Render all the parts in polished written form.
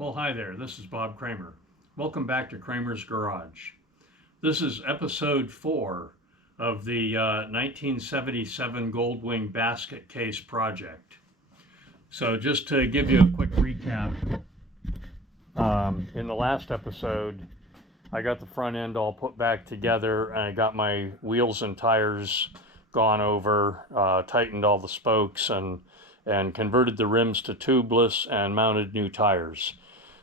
Well, hi there. This is Bob Kramer. Welcome back to Kramer's Garage. This is episode 4 of the 1977 Goldwing basket case project. So just to give you a quick recap, in the last episode, I got the front end all put back together and I got my wheels and tires gone over, tightened all the spokes and converted the rims to tubeless and mounted new tires.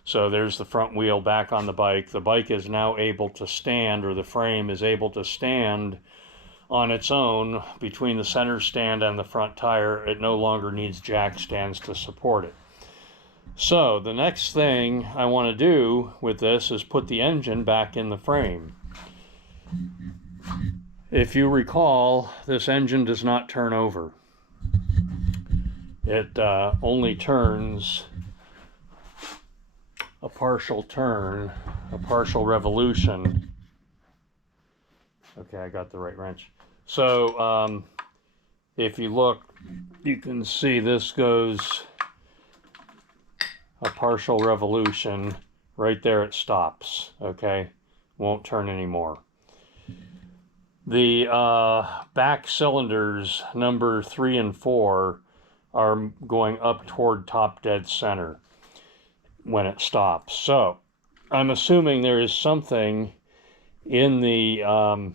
So there's the front wheel back on the bike. The bike is now able to stand, or the frame is able to stand on its own between the center stand and the front tire. It no longer needs jack stands to support it. So the next thing I want to do with this is put the engine back in the frame. If you recall, this engine does not turn over. It only turns a partial turn, a partial revolution. Okay, I got the right wrench. So if you look, you can see this goes a partial revolution. Right there it stops, okay? Won't turn anymore. The back cylinders, number 3 and 4, are going up toward top dead center when it stops. So I'm assuming there is something in the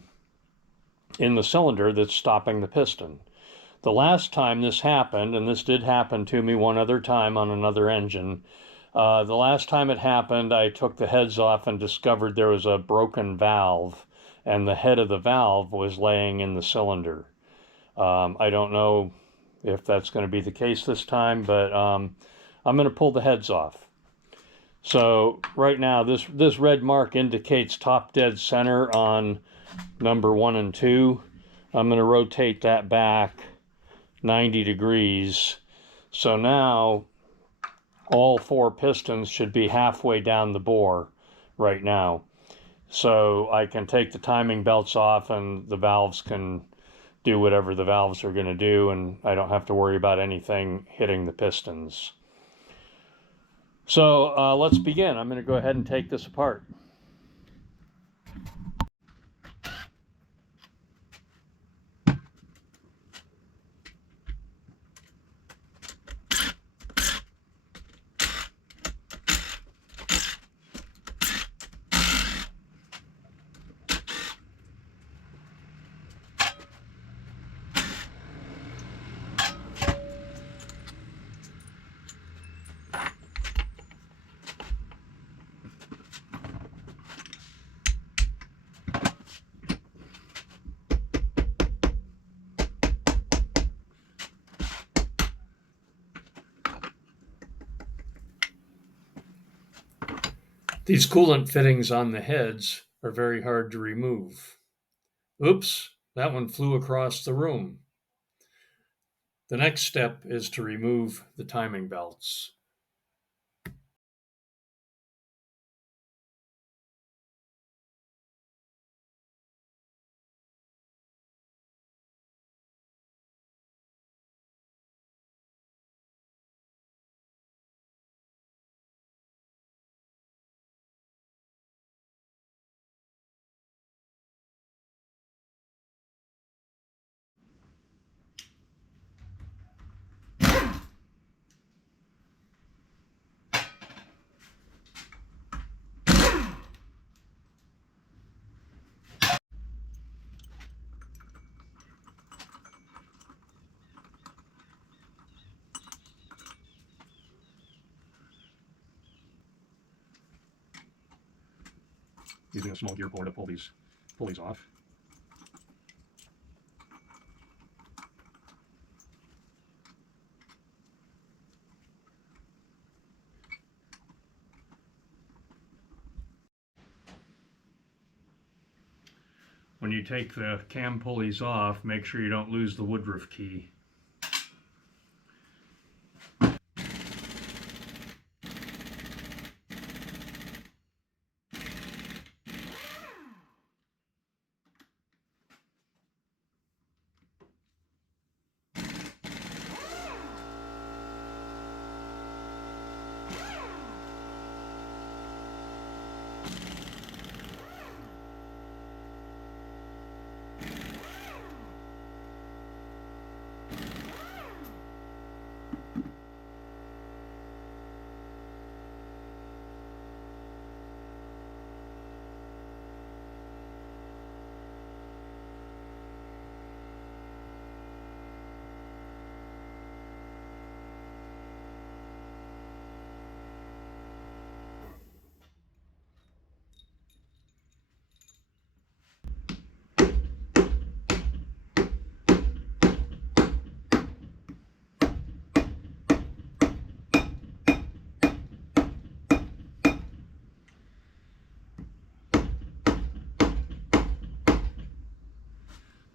cylinder that's stopping the piston. The last time this happened, and this did happen to me one other time on another engine, the last time it happened, I took the heads off and discovered there was a broken valve, and the head of the valve was laying in the cylinder. I don't know if that's going to be the case this time, but I'm going to pull the heads off. So right now, this red mark indicates top dead center on number 1 and 2. I'm going to rotate that back 90 degrees. So now all 4 pistons should be halfway down the bore right now. So I can take the timing belts off and the valves can do whatever the valves are going to do, and I don't have to worry about anything hitting the pistons. So let's begin. I'm going to go ahead and take this apart. These coolant fittings on the heads are very hard to remove. Oops, that one flew across the room. The next step is to remove the timing belts. Using a small gear puller to pull these pulleys off. When you take the cam pulleys off, make sure you don't lose the woodruff key.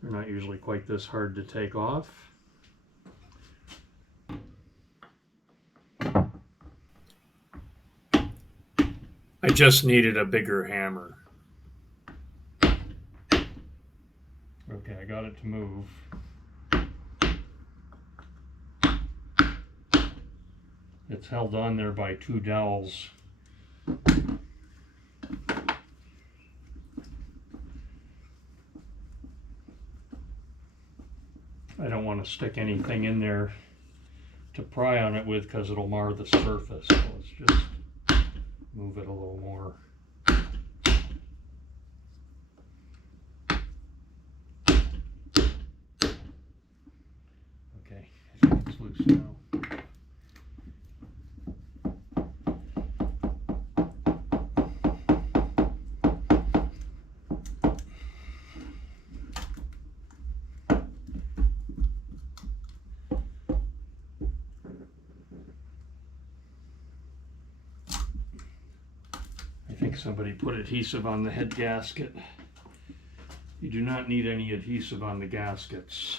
They're not usually quite this hard to take off. I just needed a bigger hammer. Okay, I got it to move. It's held on there by two dowels. I don't want to stick anything in there to pry on it with because it'll mar the surface. So let's just move it a little more. Okay, I think it's loose now. I think somebody put adhesive on the head gasket. You do not need any adhesive on the gaskets.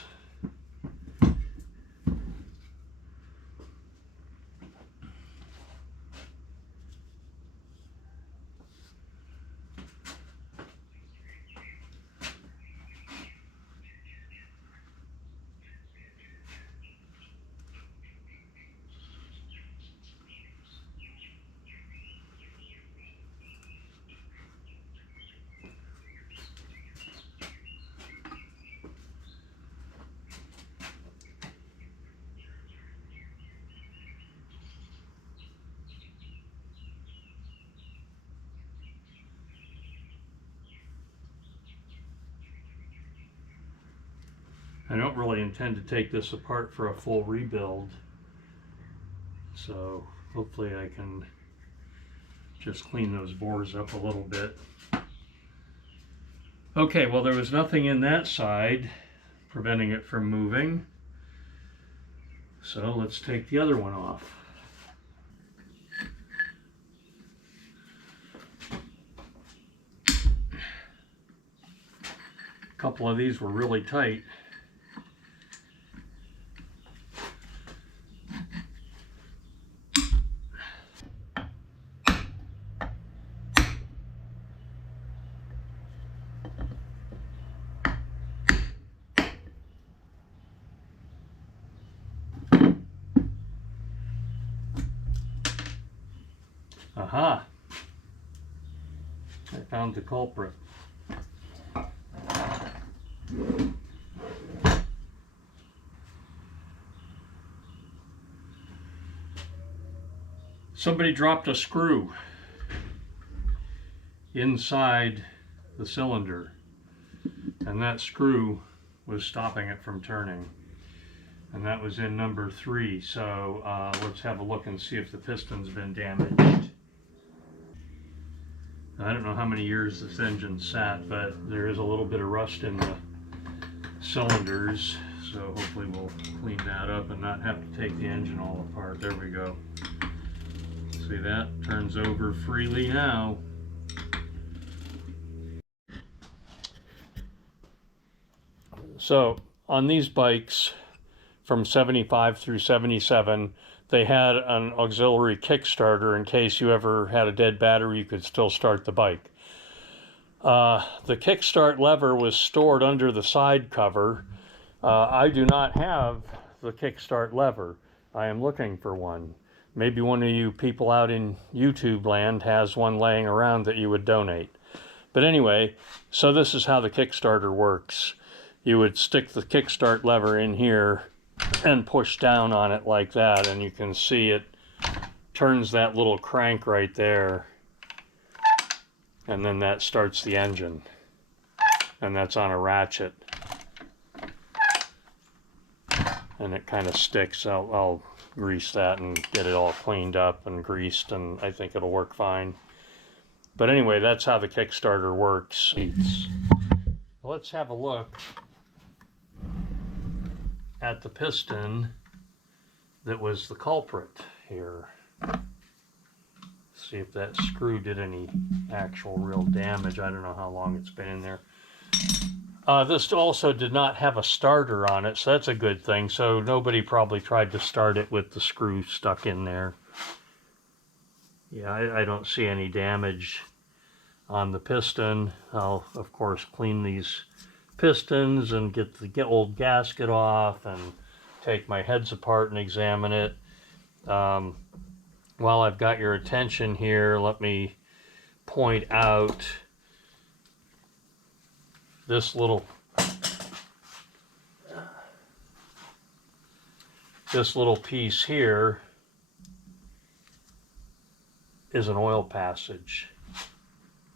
I don't really intend to take this apart for a full rebuild, so hopefully I can just clean those bores up a little bit. Okay, well, there was nothing in that side preventing it from moving, so let's take the other one off. A couple of these were really tight. Aha! I found the culprit. Somebody dropped a screw inside the cylinder, and that screw was stopping it from turning. And that was in number 3, so let's have a look and see if the piston's been damaged. I don't know how many years this engine sat, but there is a little bit of rust in the cylinders, so hopefully we'll clean that up and not have to take the engine all apart. There we go. See, that turns over freely now. So on these bikes from 75 through 77, they had an auxiliary kickstarter in case you ever had a dead battery, you could still start the bike. The kickstart lever was stored under the side cover. I do not have the kickstart lever. I am looking for one. Maybe one of you people out in YouTube land has one laying around that you would donate. But anyway, so this is how the kickstarter works. You would stick the kickstart lever in here and push down on it like that, and you can see it turns that little crank right there, and then that starts the engine, and that's on a ratchet, and it kind of sticks. I'll grease that and get it all cleaned up and greased, and I think it'll work fine. But anyway, that's how the Kickstarter works. Let's have a look at the piston that was the culprit here. See if that screw did any actual real damage. I don't know how long it's been in there. This also did not have a starter on it, so that's a good thing. So nobody probably tried to start it with the screw stuck in there. Yeah, I don't see any damage on the piston. I'll, of course, clean these pistons and get the old gasket off and take my heads apart and examine it. While I've got your attention here, let me point out this little piece here is an oil passage.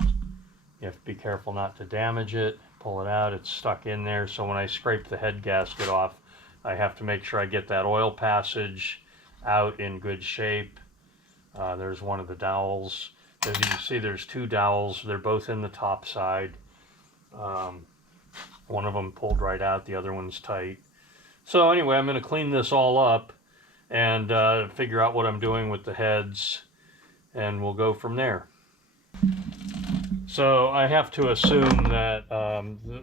You have to be careful not to damage it. Pull it out, it's stuck in there. So when I scrape the head gasket off, I have to make sure I get that oil passage out in good shape. There's one of the dowels. As you can see, there's two dowels. They're both in the top side. One of them pulled right out, the other one's tight. So anyway, I'm going to clean this all up and figure out what I'm doing with the heads, and we'll go from there. So I have to assume that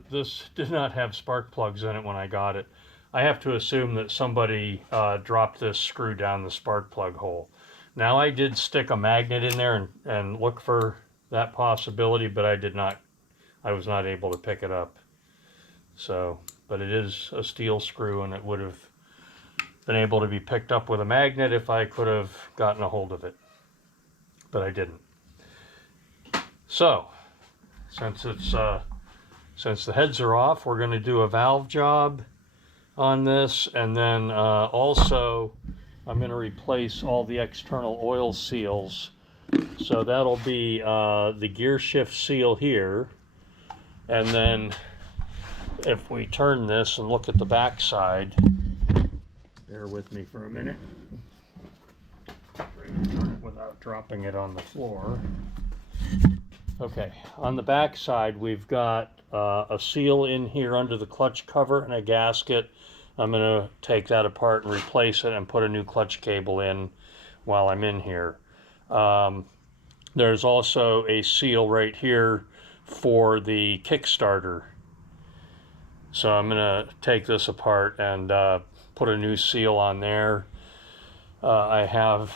this did not have spark plugs in it when I got it. I have to assume that somebody dropped this screw down the spark plug hole. Now I did stick a magnet in there and look for that possibility, but I was not able to pick it up. So, but it is a steel screw, and it would have been able to be picked up with a magnet if I could have gotten a hold of it, but I didn't. So, since the heads are off, we're going to do a valve job on this, and then also I'm going to replace all the external oil seals. So that'll be the gear shift seal here, and then if we turn this and look at the back side, bear with me for a minute, turn it without dropping it on the floor. Okay, on the back side we've got a seal in here under the clutch cover and a gasket. I'm going to take that apart and replace it and put a new clutch cable in while I'm in here. There's also a seal right here for the Kickstarter. So I'm going to take this apart and put a new seal on there. I have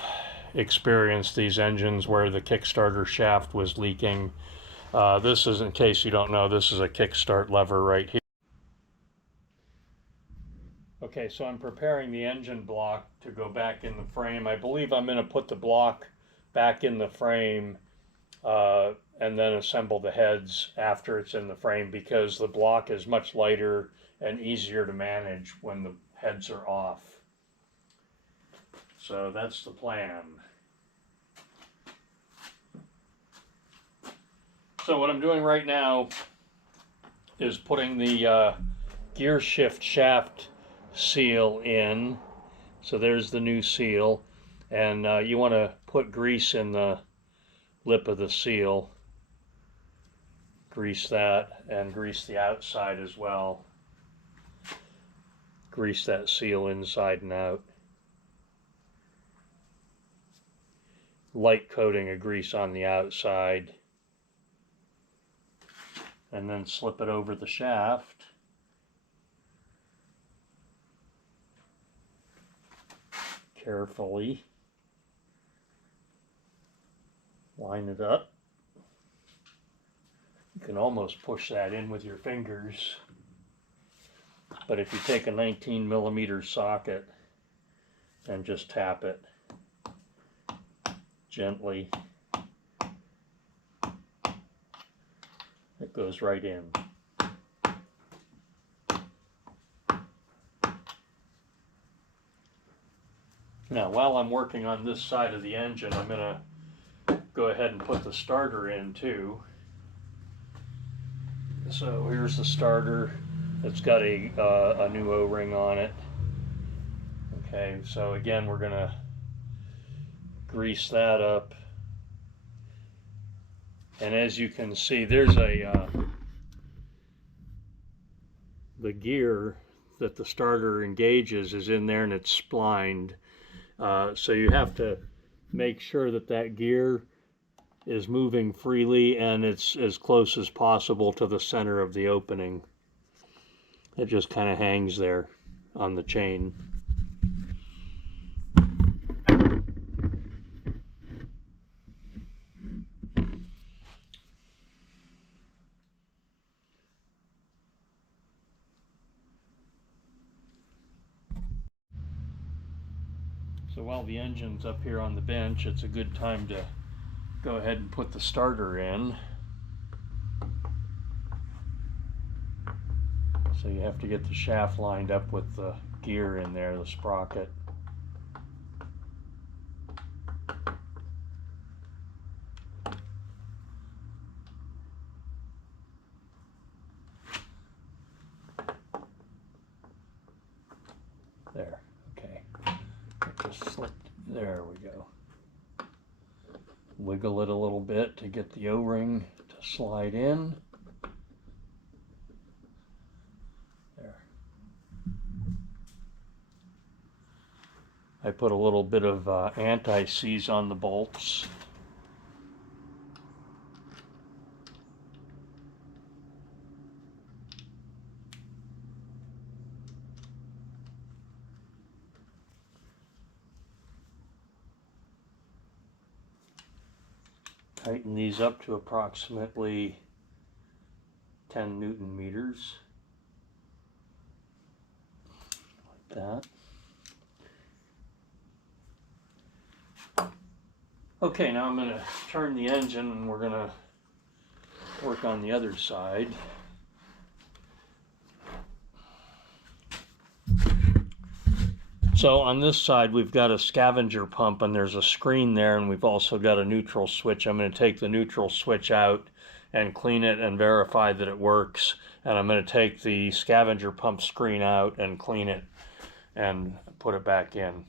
experienced these engines where the Kickstarter shaft was leaking. This is, in case you don't know, this is a kickstart lever right here. Okay, so I'm preparing the engine block to go back in the frame. I believe I'm going to put the block back in the frame and then assemble the heads after it's in the frame, because the block is much lighter and easier to manage when the heads are off. So that's the plan. So what I'm doing right now is putting the gear shift shaft seal in. So there's the new seal, and you want to put grease in the lip of the seal. Grease that, and grease the outside as well. Grease that seal inside and out. Light coating of grease on the outside, and then slip it over the shaft. Carefully line it up. You can almost push that in with your fingers, but if you take a 19mm socket and just tap it gently, it goes right in. Now, while I'm working on this side of the engine, I'm going to go ahead and put the starter in too. So here's the starter. It's got a new O-ring on it. Okay, so again, we're going to grease that up. And as you can see, there's the gear that the starter engages is in there, and it's splined. So you have to make sure that that gear is moving freely and it's as close as possible to the center of the opening. It just kind of hangs there on the chain. So while the engine's up here on the bench, it's a good time to go ahead and put the starter in. So you have to get the shaft lined up with the gear in there, the sprocket. There, okay. It just slipped. There we go. Wiggle it a little bit to get the O-ring to slide in. There. I put a little bit of anti-seize on the bolts. Tighten these up to approximately 10 Newton meters, like that. Okay, now I'm going to turn the engine and we're going to work on the other side. So on this side we've got a scavenger pump and there's a screen there, and we've also got a neutral switch. I'm going to take the neutral switch out and clean it and verify that it works, and I'm going to take the scavenger pump screen out and clean it and put it back in.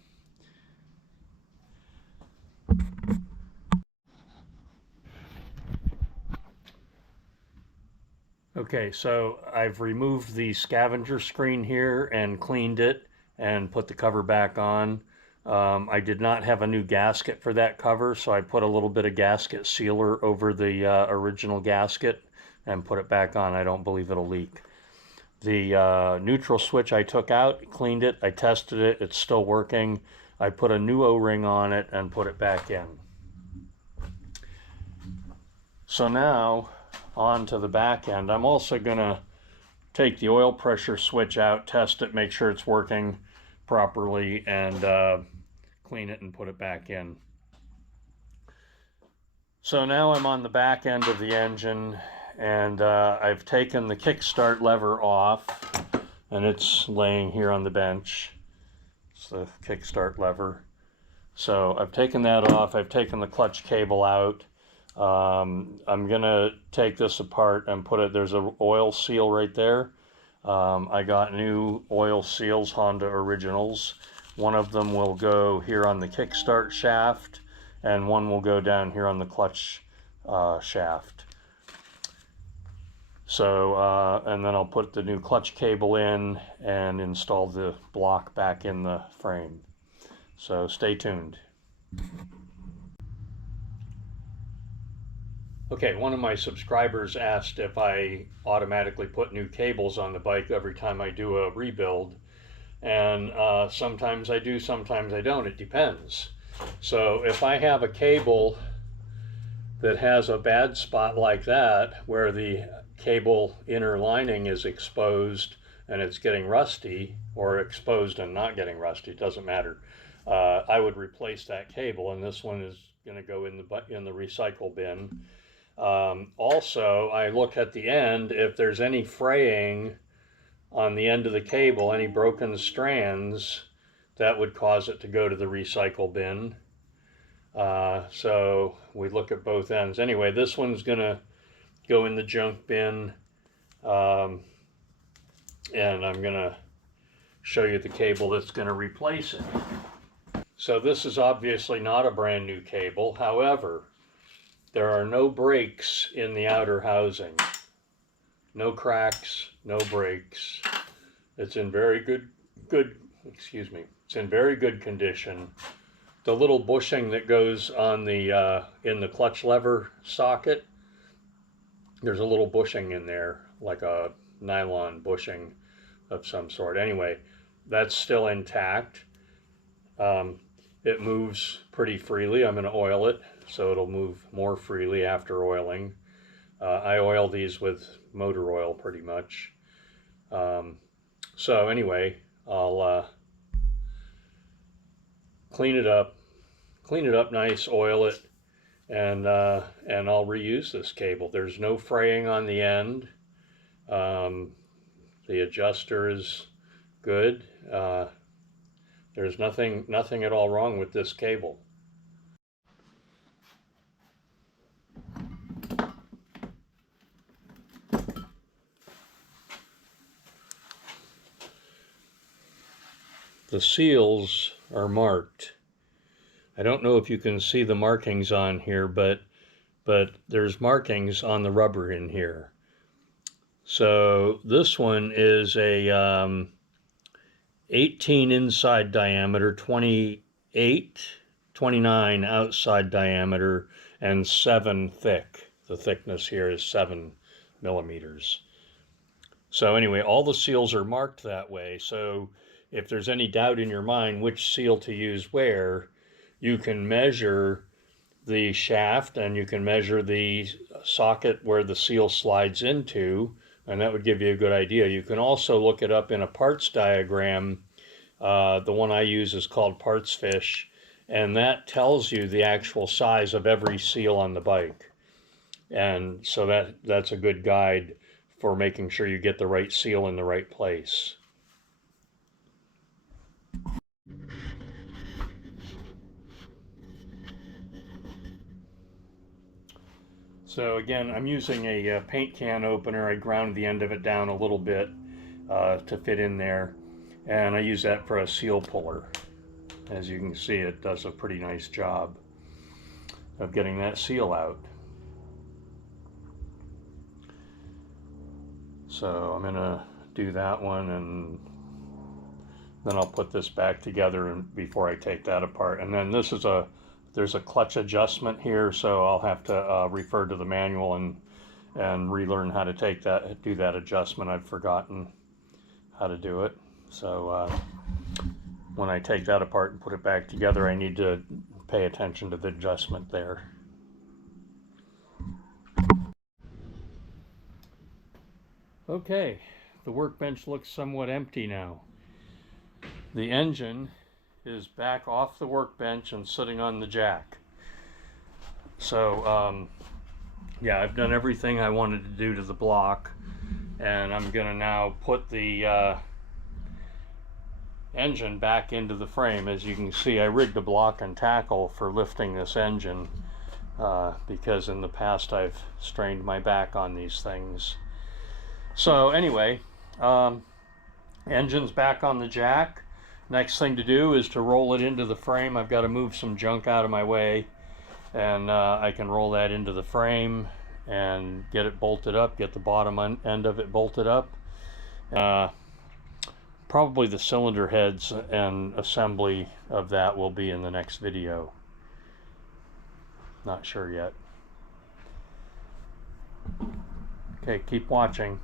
Okay, so I've removed the scavenger screen here and cleaned it and put the cover back on. I did not have a new gasket for that cover, so I put a little bit of gasket sealer over the original gasket and put it back on. I don't believe it'll leak. The neutral switch I took out, cleaned it, I tested it, it's still working. I put a new O-ring on it and put it back in. So now on to the back end. I'm also going to take the oil pressure switch out, test it, make sure it's working properly, and clean it and put it back in. So now I'm on the back end of the engine, and I've taken the kickstart lever off, and it's laying here on the bench. It's the kickstart lever. So I've taken that off. I've taken the clutch cable out. I'm gonna take this apart and put it, there's an oil seal right there. I got new oil seals, Honda Originals. One of them will go here on the kickstart shaft, and one will go down here on the clutch shaft. So, and then I'll put the new clutch cable in and install the block back in the frame. So stay tuned. Okay, one of my subscribers asked if I automatically put new cables on the bike every time I do a rebuild, and sometimes I do, sometimes I don't. It depends. So if I have a cable that has a bad spot like that, where the cable inner lining is exposed and it's getting rusty, or exposed and not getting rusty, it doesn't matter, I would replace that cable, and this one is going to go in the recycle bin. Also, I look at the end. If there's any fraying on the end of the cable, any broken strands, that would cause it to go to the recycle bin. So we look at both ends. Anyway, this one's going to go in the junk bin, and I'm going to show you the cable that's going to replace it. So this is obviously not a brand new cable. However, there are no breaks in the outer housing. No cracks, no breaks. It's in very good, it's in very good condition. The little bushing that goes on the in the clutch lever socket, there's a little bushing in there, like a nylon bushing. of some sort. Anyway, that's still intact. It moves pretty freely. I'm going to oil it so it'll move more freely after oiling. I oil these with motor oil pretty much. So anyway, I'll clean it up nice, oil it, and I'll reuse this cable. There's no fraying on the end. The adjuster is good. There's nothing at all wrong with this cable. The seals are marked. I don't know if you can see the markings on here, but there's markings on the rubber in here. So this one is a 18 inside diameter, 29 outside diameter, and 7 thick. The thickness here is 7 millimeters. So anyway, all the seals are marked that way. So if there's any doubt in your mind which seal to use where, you can measure the shaft and you can measure the socket where the seal slides into, and that would give you a good idea. You can also look it up in a parts diagram. The one I use is called Parts Fish, and that tells you the actual size of every seal on the bike. And so that's a good guide for making sure you get the right seal in the right place. So again, I'm using a paint can opener. I ground the end of it down a little bit to fit in there, and I use that for a seal puller. As you can see, it does a pretty nice job of getting that seal out. So I'm going to do that one, and then I'll put this back together before I take that apart. And then there's a clutch adjustment here, so I'll have to refer to the manual and relearn how to do that adjustment. I've forgotten how to do it. So when I take that apart and put it back together, I need to pay attention to the adjustment there. Okay, the workbench looks somewhat empty now. The engine is back off the workbench and sitting on the jack. So yeah, I've done everything I wanted to do to the block, and I'm going to now put the engine back into the frame. As you can see, I rigged a block and tackle for lifting this engine because in the past I've strained my back on these things. So anyway, engine's back on the jack. Next thing to do is to roll it into the frame. I've got to move some junk out of my way, and I can roll that into the frame and get it bolted up, get the bottom end of it bolted up. Probably the cylinder heads and assembly of that will be in the next video. Not sure yet. Okay, keep watching.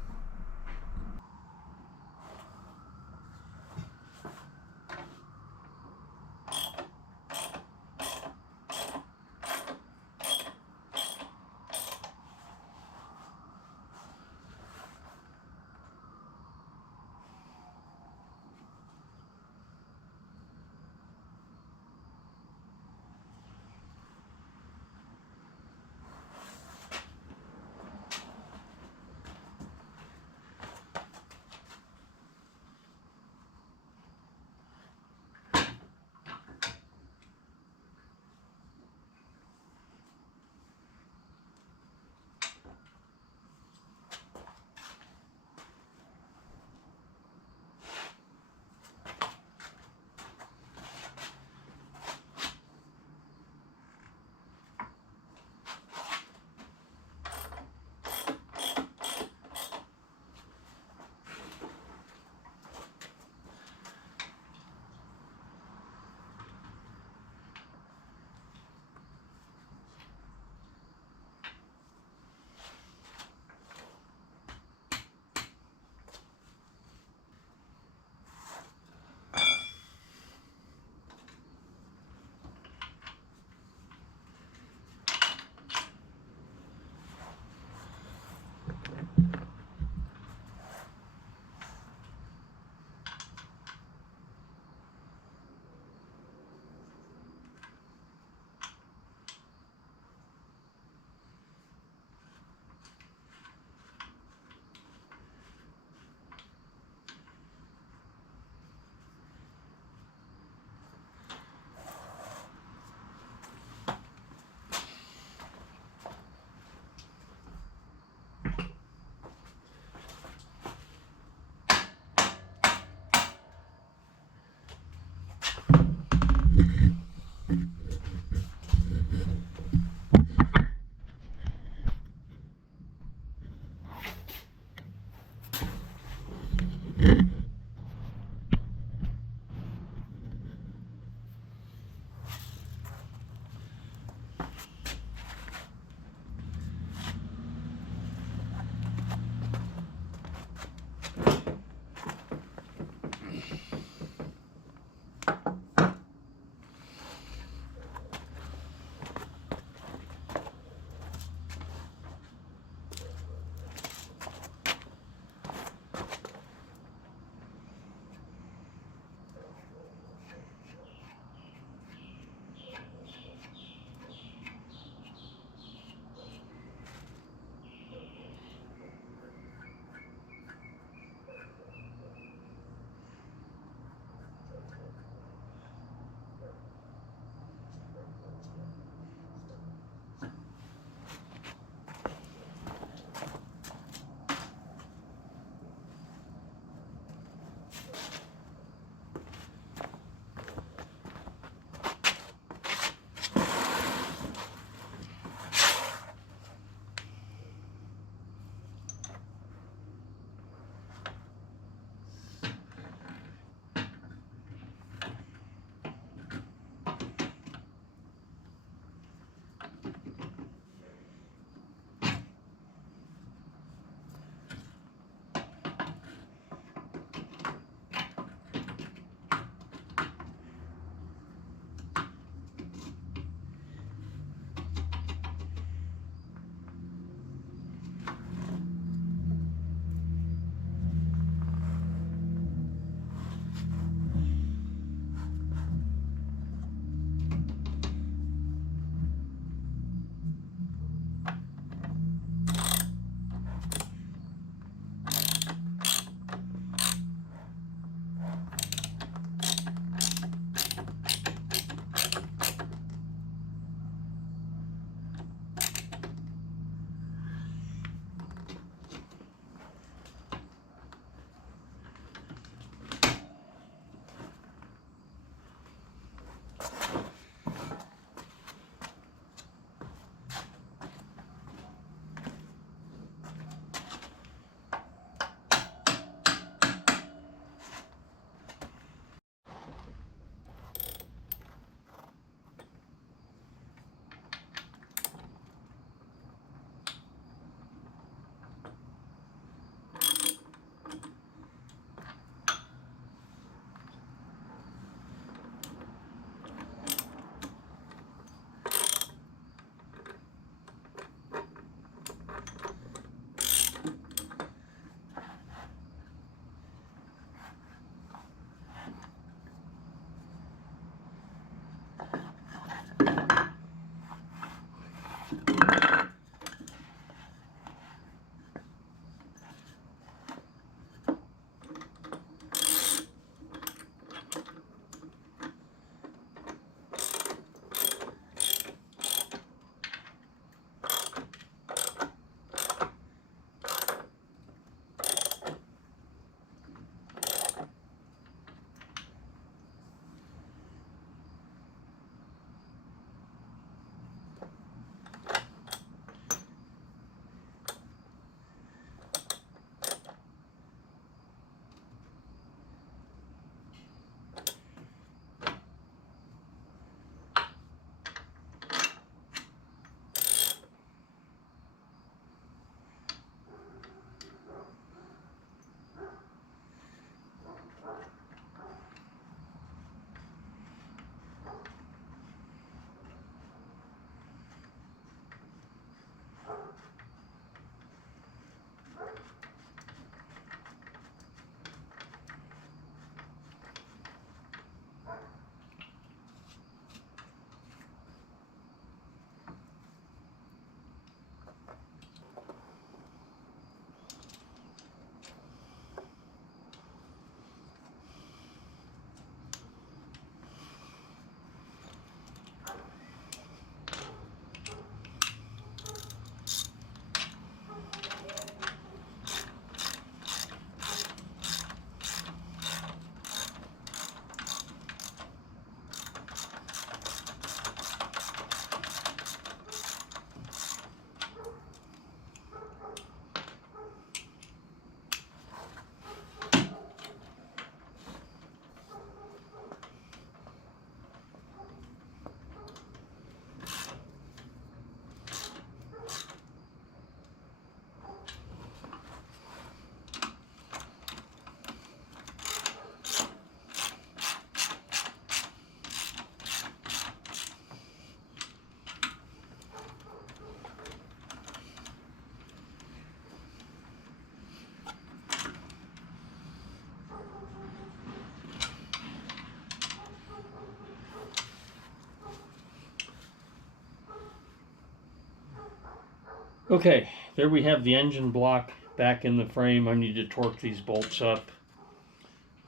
Okay, there we have the engine block back in the frame. I need to torque these bolts up.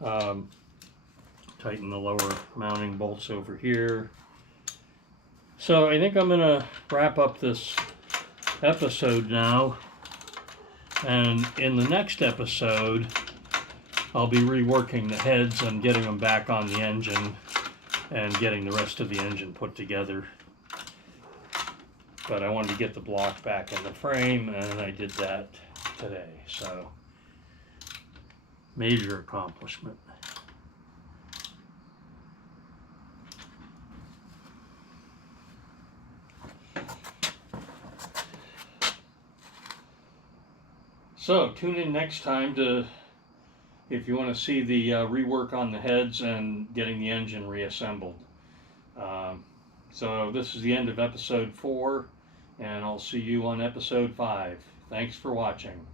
Tighten the lower mounting bolts over here. So I think I'm going to wrap up this episode now. And in the next episode, I'll be reworking the heads and getting them back on the engine and getting the rest of the engine put together. But I wanted to get the block back in the frame, and I did that today. So, major accomplishment. So, tune in next time if you want to see the rework on the heads and getting the engine reassembled. So this is the end of episode 4, and I'll see you on episode 5. Thanks for watching.